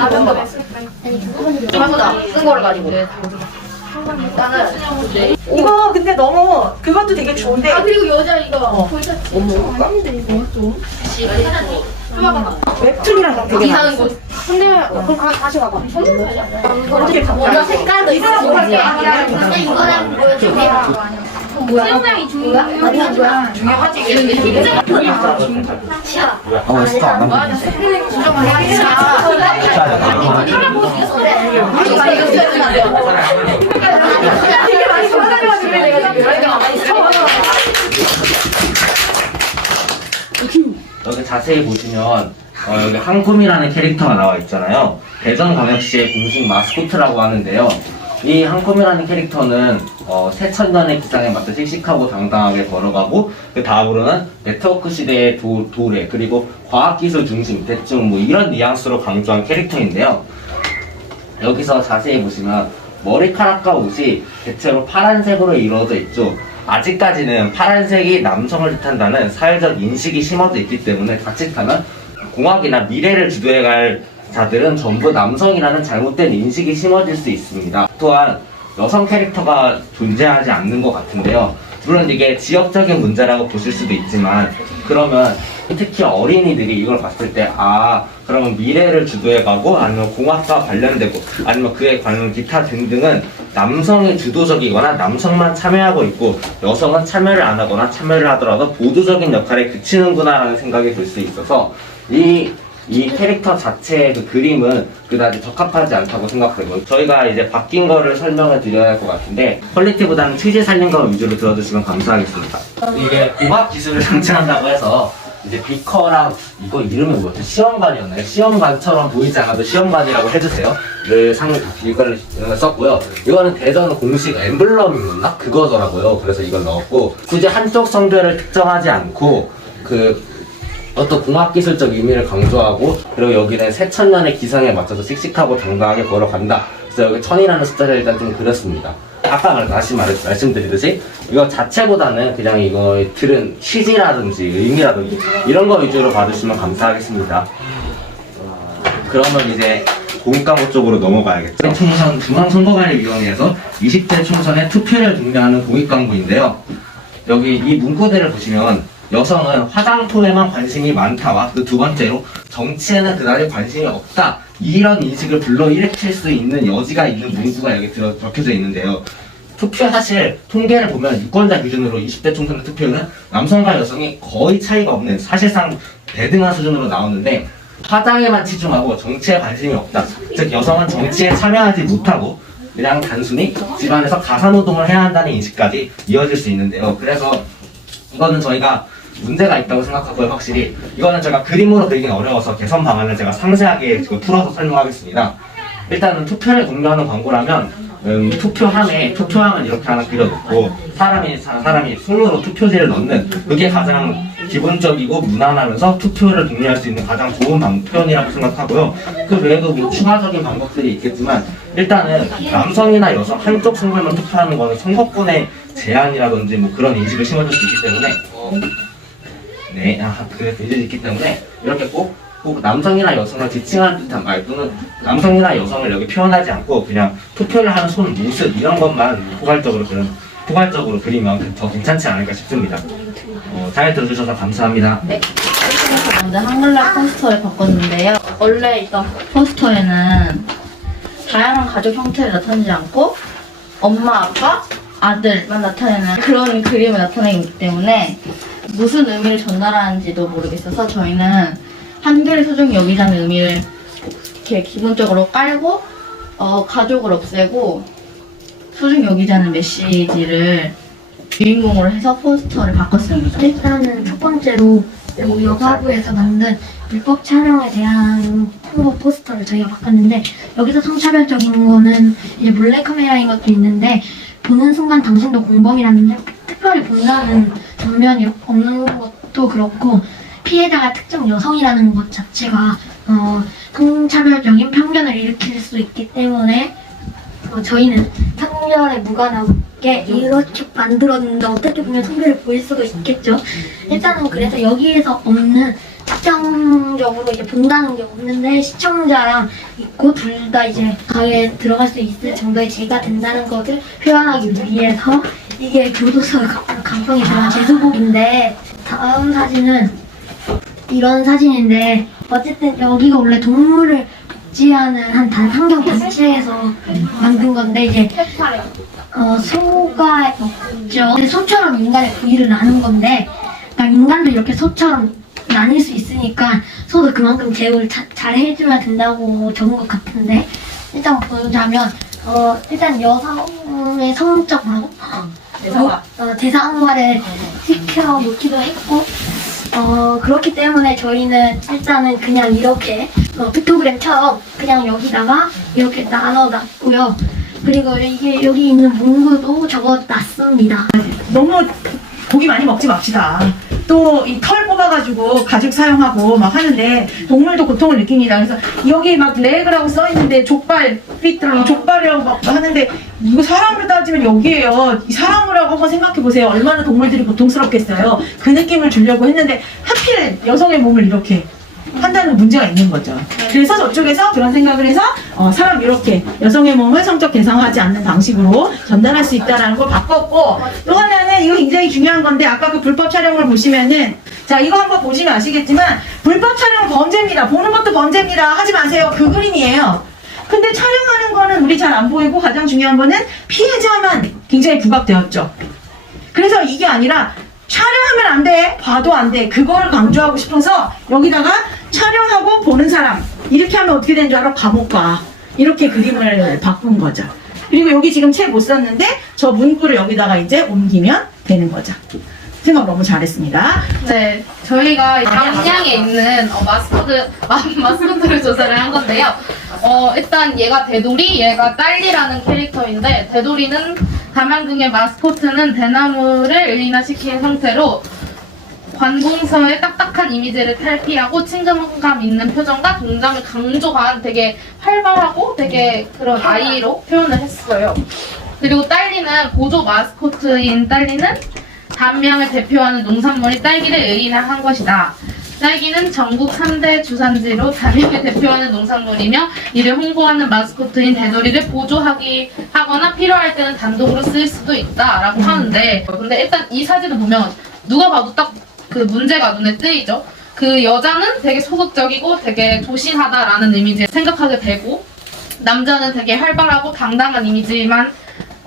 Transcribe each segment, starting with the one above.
가보자. 쓴 거를 가지고. 나는 이거 근데 너무 그것도 되게 좋은데 아 그리고 여자 이거 보이셨지? 웹툰이랑 되게 곳. 근데 그럼 가, 다시 가봐. 어떻게 바꿔? 색깔도 있어. 근데 이거는 보여줄게요. 수영장이 중요한 아니야, 뭐야. 중요하지. 어, 스타 안 하면 여기 자세히 보시면 어, 여기 한꿈이라는 캐릭터가 나와 있잖아요. 대전광역시의 공식 마스코트라고 하는데요. 이 한꿈이라는 캐릭터는 어, 새천년의 기상에 맞춰 씩씩하고 당당하게 걸어가고 그 다음으로는 네트워크 시대의 도, 도래 그리고 과학기술 중심 대충 뭐 이런 뉘앙스로 강조한 캐릭터인데요. 여기서 자세히 보시면 머리카락과 옷이 대체로 파란색으로 이루어져 있죠. 아직까지는 파란색이 남성을 뜻한다는 사회적 인식이 심어져 있기 때문에 자칫하면 공학이나 미래를 주도해갈 자들은 전부 남성이라는 잘못된 인식이 심어질 수 있습니다. 또한 여성 캐릭터가 존재하지 않는 것 같은데요. 물론 이게 지역적인 문제라고 보실 수도 있지만 그러면 특히 어린이들이 이걸 봤을 때 아 그러면 미래를 주도해가고 아니면 공학과 관련되고 아니면 그에 관련 기타 등등은 남성이 주도적이거나 남성만 참여하고 있고 여성은 참여를 안 하거나 참여를 하더라도 보조적인 역할에 그치는구나라는 생각이 들 수 있어서 이 이 캐릭터 자체의 그 그림은 그다지 적합하지 않다고 생각되고 저희가 이제 바뀐 거를 설명을 드려야 할 것 같은데 퀄리티보다는 취지 살린 거 위주로 들어주시면 감사하겠습니다. 이게 공학 기술을 장치한다고 해서 이제 비커랑 이거 이름이 뭐였죠? 시험관이었나요? 시험관처럼 보이지 않아도 시험관이라고 해주세요. 를 상, 이걸 썼고요. 이거는 대전 공식 엠블럼이었나? 그거더라고요. 그래서 이걸 넣었고, 굳이 한쪽 성별을 특정하지 않고, 그, 어떤 공학기술적 의미를 강조하고, 그리고 여기는 새천년의 기상에 맞춰서 씩씩하고 당당하게 걸어간다. 그래서 여기 천이라는 숫자를 일단 좀 그렸습니다. 아까 말- 다시 말, 말씀드리듯이 이거 자체보다는 그냥 이거 들은 취지라든지 의미라든지 이런 거 위주로 봐주시면 감사하겠습니다. 그러면 이제 공과고 쪽으로 넘어가야겠죠. 총선 중앙선거관리위원회에서 20대 총선에 투표를 독려하는 공익광고인데요. 여기 이 문구대를 보시면 여성은 화장품에만 관심이 많다와 그 두 번째로 정치에는 그다지 관심이 없다 이런 인식을 불러일으킬 수 있는 여지가 있는 문구가 여기 들어 적혀져 있는데요. 투표 사실 통계를 보면 유권자 기준으로 20대 총선 투표는 남성과 여성이 거의 차이가 없는 사실상 대등한 수준으로 나오는데 화장에만 치중하고 정치에 관심이 없다. 즉 여성은 정치에 참여하지 못하고 그냥 단순히 집안에서 가사노동을 해야 한다는 인식까지 이어질 수 있는데요. 그래서 이거는 저희가 문제가 있다고 생각하고요, 확실히. 이거는 제가 그림으로 그리긴 어려워서 개선 방안을 제가 상세하게 지금 풀어서 설명하겠습니다. 일단은 투표를 독려하는 광고라면 음, 투표함에 투표함은 이렇게 하나 그려놓고 사람이 사- 사람이 손으로 투표지를 넣는 그게 가장 기본적이고 무난하면서 투표를 독려할 수 있는 가장 좋은 방, 표현이라고 생각하고요. 그 외에도 뭐 추가적인 방법들이 있겠지만 일단은 남성이나 여성 한쪽 성별만 투표하는 거는 선거권의 제한이라든지 뭐 그런 인식을 심어줄 수 있기 때문에 네, 아, 그래서 이제 있기 때문에 이렇게 꼭, 꼭 남성이나 여성을 지칭하는 듯한 말 또는 남성이나 여성을 여기 표현하지 않고 그냥 투표를 하는 손 모습 이런 것만 포괄적으로 그런 포괄적으로 그리면 더 괜찮지 않을까 싶습니다. 어, 잘 들어주셔서 감사합니다. 먼저 한글날 포스터를 바꿨는데요. 원래 있던 포스터에는 다양한 가족 형태를 나타내지 않고 엄마, 아빠, 아들만 나타내는 그런 그림을 나타내기 때문에 무슨 의미를 전달하는지도 모르겠어서 저희는 한글 소중 여기자는 의미를 이렇게 기본적으로 깔고 어, 가족을 없애고 소중 여기자는 메시지를 주인공으로 해서 포스터를 바꿨습니다. 일단은 첫 번째로 요 여가부에서 만든 불법 촬영에 대한 홍보 포스터를 저희가 바꿨는데 여기서 성차별적인 거는 이제 몰래카메라인 것도 있는데 보는 순간 당신도 공범이라는데 특별히 본다는 장면이 없는 것도 그렇고 피해자가 특정 여성이라는 것 자체가 어, 성차별적인 편견을 일으킬 수 있기 때문에 어, 저희는 성별에 무관하게 이렇게 만들었는데 어떻게 보면 성별을 보일 수도 있겠죠. 일단은 그래서 여기에서 없는 특정적으로 이제 본다는 게 없는데 시청자랑 있고 둘 다 이제 가게 들어갈 수 있을 정도의 제가 된다는 것을 표현하기 위해서 이게 교도소 가- 감성이 들어간 제수복인데 다음 사진은 이런 사진인데 어쨌든 여기가 원래 동물을 복지하는 한 단 환경 단체에서 만든 건데 이제 어, 소가 있죠. 소처럼 인간의 부위를 나눈 건데 인간도 이렇게 소처럼 나뉠 수 있으니까 소도 그만큼 대우를 자- 잘 해줘야 된다고 적은 것 같은데 일단 보자면 어, 일단 여성의 성적 뭐라고? 대사가. 어, 대상화를 시켜 놓기도 했고 어, 그렇기 때문에 저희는 일단은 그냥 이렇게 어, 픽토그램처럼 그냥 여기다가 이렇게 나눠 놨고요. 그리고 이게 여기 있는 문구도 적어 놨습니다. 너무 고기 많이 먹지 맙시다. 또 이 털 뽑아가지고 가죽 사용하고 막 하는데 동물도 고통을 느낍니다. 그래서 여기 막 레그라고 써 있는데 족발 피트라고 족발이라고 막 하는데 이거 사람을 따지면 여기에요. 이 사람이라고 한번 생각해 보세요. 얼마나 동물들이 고통스럽겠어요. 그 느낌을 주려고 했는데 하필 여성의 몸을 이렇게 한다는 문제가 있는 거죠. 그래서 저쪽에서 그런 생각을 해서 어, 사람 이렇게 여성의 몸을 성적 대상화하지 않는 방식으로 전달할 수 있다라는 걸 바꿨고 또 하나는 이거 굉장히 중요한 건데 아까 그 불법 촬영을 보시면은 자 이거 한번 보시면 아시겠지만 불법 촬영 범죄입니다. 보는 것도 범죄입니다. 하지 마세요. 그 그림이에요. 근데 촬영하는 거는 우리 잘 안 보이고 가장 중요한 거는 피해자만 굉장히 부각되었죠. 그래서 이게 아니라 촬영하면 안 돼, 봐도 안 돼. 그거를 강조하고 싶어서 여기다가 촬영하고 보는 사람 이렇게 하면 어떻게 되는 줄 알아? 감옥 가. 이렇게 그림을 바꾼 거죠. 그리고 여기 지금 책못 썼는데 저 문구를 여기다가 이제 옮기면 되는 거죠. 생각 너무 잘했습니다. 네, 저희가 담양에 있는 어, 마스코트 마, 마스코트를 조사를 한 건데요. 어, 일단 얘가 대돌이, 얘가 딸리라는 캐릭터인데 대돌이는 담양궁의 마스코트는 대나무를 의인화시킨 형태로 관공서의 딱딱한 이미지를 탈피하고 친근감 있는 표정과 동작을 강조한 되게 활발하고 되게 그런 아이로 표현을 했어요. 그리고 딸리는 보조 마스코트인 딸리는 담양을 대표하는 농산물이 딸기를 의인화한 것이다. 딸기는 전국 3대 주산지로 담양을 대표하는 농산물이며 이를 홍보하는 마스코트인 대돌이를 보조하기 하거나 필요할 때는 단독으로 쓸 수도 있다라고 하는데 근데 일단 이 사진을 보면 누가 봐도 딱 그 문제가 눈에 띄죠. 그 여자는 되게 소극적이고 되게 조신하다라는 이미지를 생각하게 되고 남자는 되게 활발하고 당당한 이미지만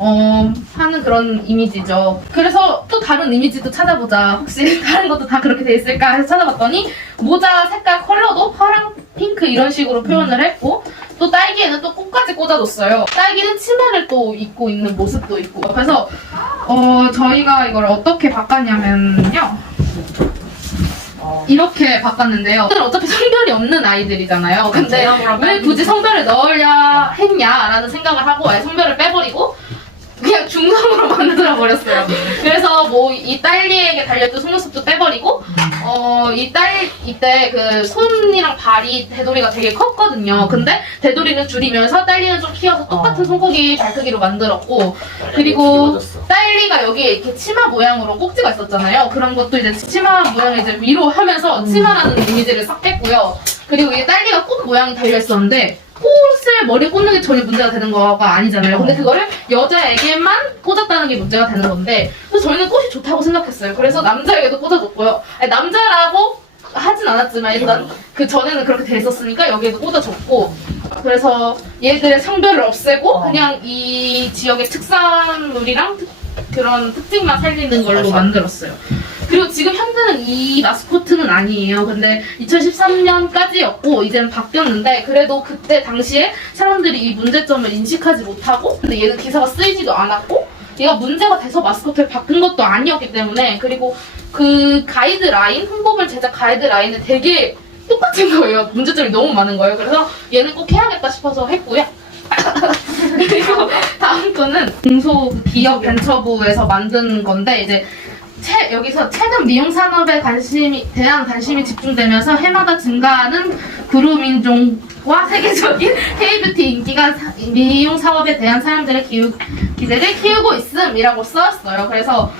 어, 하는 그런 이미지죠. 그래서 또 다른 이미지도 찾아보자. 혹시 다른 것도 다 그렇게 돼 있을까 해서 찾아봤더니 모자 색깔 컬러도 파랑, 핑크 이런 식으로 표현을 했고 또 딸기에는 또 꽃까지 꽂아줬어요. 딸기는 치마를 또 입고 있는 모습도 있고 그래서 어, 저희가 이걸 어떻게 바꿨냐면요. 이렇게 바꿨는데요. 오늘 어차피 성별이 없는 아이들이잖아요. 근데 왜 굳이 성별을 넣어야 했냐라는 생각을 하고 아예 성별을 빼버리고 그냥 중성으로 만들어 버렸어요. 그래서 뭐 이 딸리에게 달렸던 속눈썹도 빼버리고 어이 딸 이때 그 손이랑 발이 대돌이가 되게 컸거든요. 근데 대돌이는 줄이면서 딸리는 좀 키워서 똑같은 손고기 발 크기로 만들었고 그리고 딸리가 여기에 이렇게 치마 모양으로 꼭지가 있었잖아요. 그런 것도 이제 치마 모양을 이제 위로 하면서 치마라는 이미지를 싹 뺐고요. 그리고 이 딸기가 꽃 모양이 달려 있었는데 꽃을 머리에 꽂는 게 전혀 문제가 되는 거가 아니잖아요. 근데 그거를 여자에게만 꽂았다는 게 문제가 되는 건데 그래서 저희는 꽃이 좋다고 생각했어요. 그래서 남자에게도 꽂아줬고요. 아니, 남자라고 하진 않았지만 일단 그 전에는 그렇게 돼 있었으니까 여기에도 꽂아줬고 그래서 얘들의 성별을 없애고 그냥 이 지역의 특산물이랑 특- 그런 특징만 살리는 걸로 만들었어요. 그리고 지금 현재는 이 마스코트는 아니에요. 근데 2013년까지였고 이제는 바뀌었는데 그래도 그때 당시에 사람들이 이 문제점을 인식하지 못하고 근데 얘는 기사가 쓰이지도 않았고 얘가 문제가 돼서 마스코트를 바꾼 것도 아니었기 때문에 그리고 그 가이드라인 홍보물 제작 가이드라인은 되게 똑같은 거예요. 문제점이 너무 많은 거예요. 그래서 얘는 꼭 해야겠다 싶어서 했고요. 그리고 다음 거는 중소 기업 벤처부에서 만든 건데 이제 채, 여기서 최근 미용 산업에 관심이 대한 관심이 집중되면서 해마다 증가하는 그룹 인종과 세계적인 K뷰티 인기가 사- 미용 사업에 대한 사람들의 기우, 기대를 키우고 있음이라고 써왔어요. 그래서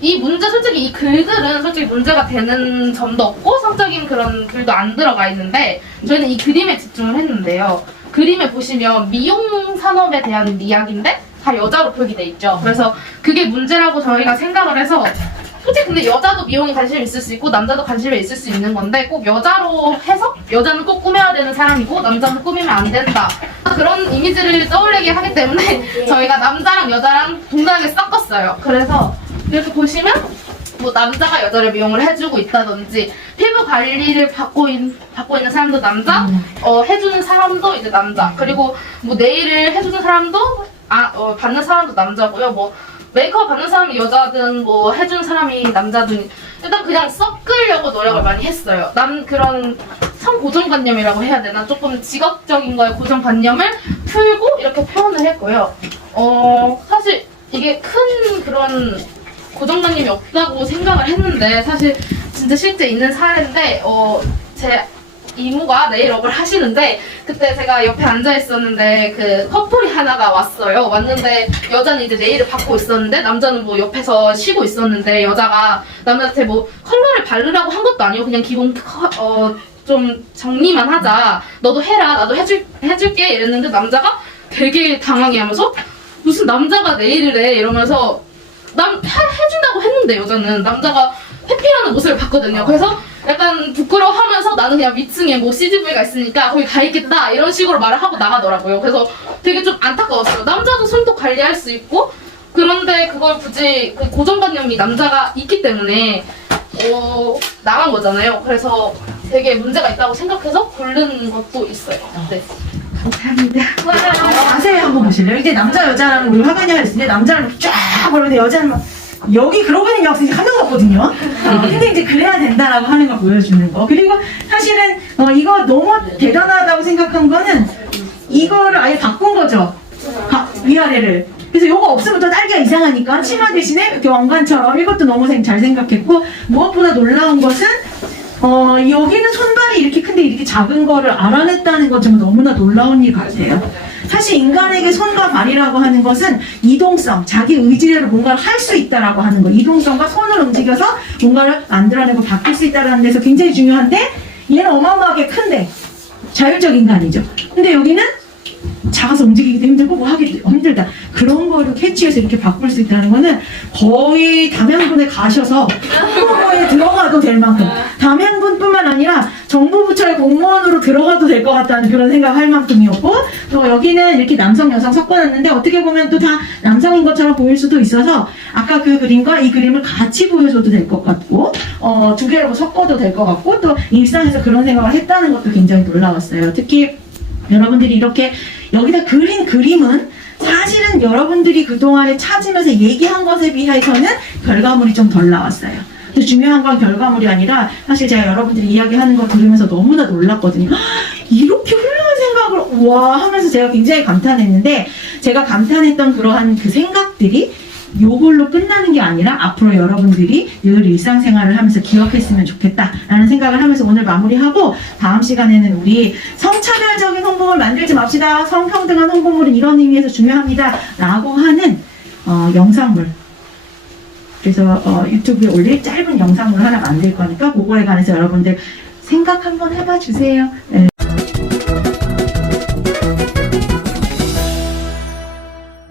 이 문제 솔직히 이 글들은 솔직히 문제가 되는 점도 없고 성적인 그런 글도 안 들어가 있는데 저희는 이 그림에 집중을 했는데요. 그림에 보시면 미용 산업에 대한 이야기인데 다 여자로 표기돼 있죠. 그래서 그게 문제라고 저희가 생각을 해서 솔직히 근데 여자도 미용에 관심이 있을 수 있고 남자도 관심이 있을 수 있는 건데 꼭 여자로 해서 여자는 꼭 꾸며야 되는 사람이고 남자는 꾸미면 안 된다. 그런 이미지를 떠올리게 하기 때문에 저희가 남자랑 여자랑 동등하게 섞었어요. 그래서 이렇게 보시면 뭐 남자가 여자를 미용을 해주고 있다든지 피부 관리를 받고, 있, 받고 있는 사람도 남자 어, 해주는 사람도 이제 남자. 그리고 뭐 네일을 해주는 사람도 아, 어, 받는 사람도 남자고요. 뭐 메이크업 받는 사람이 여자든 뭐 해주는 사람이 남자든 일단 그냥 섞으려고 노력을 많이 했어요. 남 그런 성 고정관념이라고 해야 되나 조금 직업적인 거에 고정관념을 풀고 이렇게 표현을 했고요. 어 사실 이게 큰 그런 고정관념이 없다고 생각을 했는데 사실 진짜 실제 있는 사례인데 어 제 이모가 네일업을 하시는데 그때 제가 옆에 앉아 있었는데 그 커플이 하나가 왔어요. 왔는데 여자는 이제 네일을 받고 있었는데 남자는 뭐 옆에서 쉬고 있었는데 여자가 남자한테 뭐 컬러를 바르라고 한 것도 아니고 그냥 기본 커- 어, 좀 정리만 하자. 너도 해라. 나도 해줄 해줄게. 이랬는데 남자가 되게 당황해하면서 무슨 남자가 네일을 해 이러면서 남 해, 해준다고 했는데 여자는 남자가 회피하는 모습을 봤거든요. 그래서 약간 부끄러워하면서 나는 그냥 위층에 뭐 CGV가 있으니까 거기 가 있겠다 이런 식으로 말을 하고 나가더라고요. 그래서 되게 좀 안타까웠어요. 남자도 손톱 관리할 수 있고 그런데 그걸 굳이 그 고정관념이 남자가 있기 때문에 어, 나간 거잖아요. 그래서 되게 문제가 있다고 생각해서 고른 것도 있어요. 네. 자세히 한번 보실래요? 이제 남자 여자랑 우리 화관이가 있는데 남자는 쫙 보는데 여자는 막 여기 그러고 있는 여학생이 한 명 없거든요. 어, 근데 이제 그래야 된다라고 하는 걸 보여주는 거. 그리고 사실은 어, 이거 너무 대단하다고 생각한 거는 이거를 아예 바꾼 거죠. 가- 위아래를. 그래서 요거 없으면 또 딸기가 이상하니까 치마 대신에 이렇게 왕관처럼 이것도 너무 생- 잘 생각했고 무엇보다 놀라운 것은 어, 여기는 손발이 이렇게 큰데 이렇게 작은 거를 알아냈다는 것 정말 너무나 놀라운 일 같아요. 사실 인간에게 손과 발이라고 하는 것은 이동성, 자기 의지대로 뭔가를 할 수 있다라고 하는 거. 이동성과 손을 움직여서 뭔가를 만들어내고 바꿀 수 있다라는 데서 굉장히 중요한데 얘는 어마어마하게 큰데 자율적 인간이죠. 근데 여기는 작아서 움직이기도 힘들고 뭐 하기도 힘들다. 그런 거를 캐치해서 이렇게 바꿀 수 있다는 거는 거의 담양군에 가셔서 홍보에 들어가도 될 만큼 담양군뿐만 아니라 정부 부처의 공무원으로 들어가도 될 것 같다는 그런 생각할 만큼이었고 또 여기는 이렇게 남성 여성 섞어놨는데 어떻게 보면 또 다 남성인 것처럼 보일 수도 있어서 아까 그 그림과 이 그림을 같이 보여줘도 될 것 같고 어, 두 개를 섞어도 될 것 같고 또 일상에서 그런 생각을 했다는 것도 굉장히 놀라웠어요. 특히 여러분들이 이렇게 여기다 그린 그림은 사실은 여러분들이 그동안에 찾으면서 얘기한 것에 비해서는 결과물이 좀 덜 나왔어요. 근데 중요한 건 결과물이 아니라 사실 제가 여러분들이 이야기하는 거 들으면서 너무나 놀랐거든요. 헉, 이렇게 훌륭한 생각을 와 하면서 제가 굉장히 감탄했는데 제가 감탄했던 그러한 그 생각들이 요걸로 끝나는 게 아니라 앞으로 여러분들이 늘 일상생활을 하면서 기억했으면 좋겠다라는 생각을 하면서 오늘 마무리하고 다음 시간에는 우리 성차별적인 홍보물 만들지 맙시다. 성평등한 홍보물은 이런 의미에서 중요합니다. 라고 하는 어, 영상물 그래서 어, 유튜브에 올릴 짧은 영상물 하나 만들 거니까 그거에 관해서 여러분들 생각 한번 해봐 주세요. 네.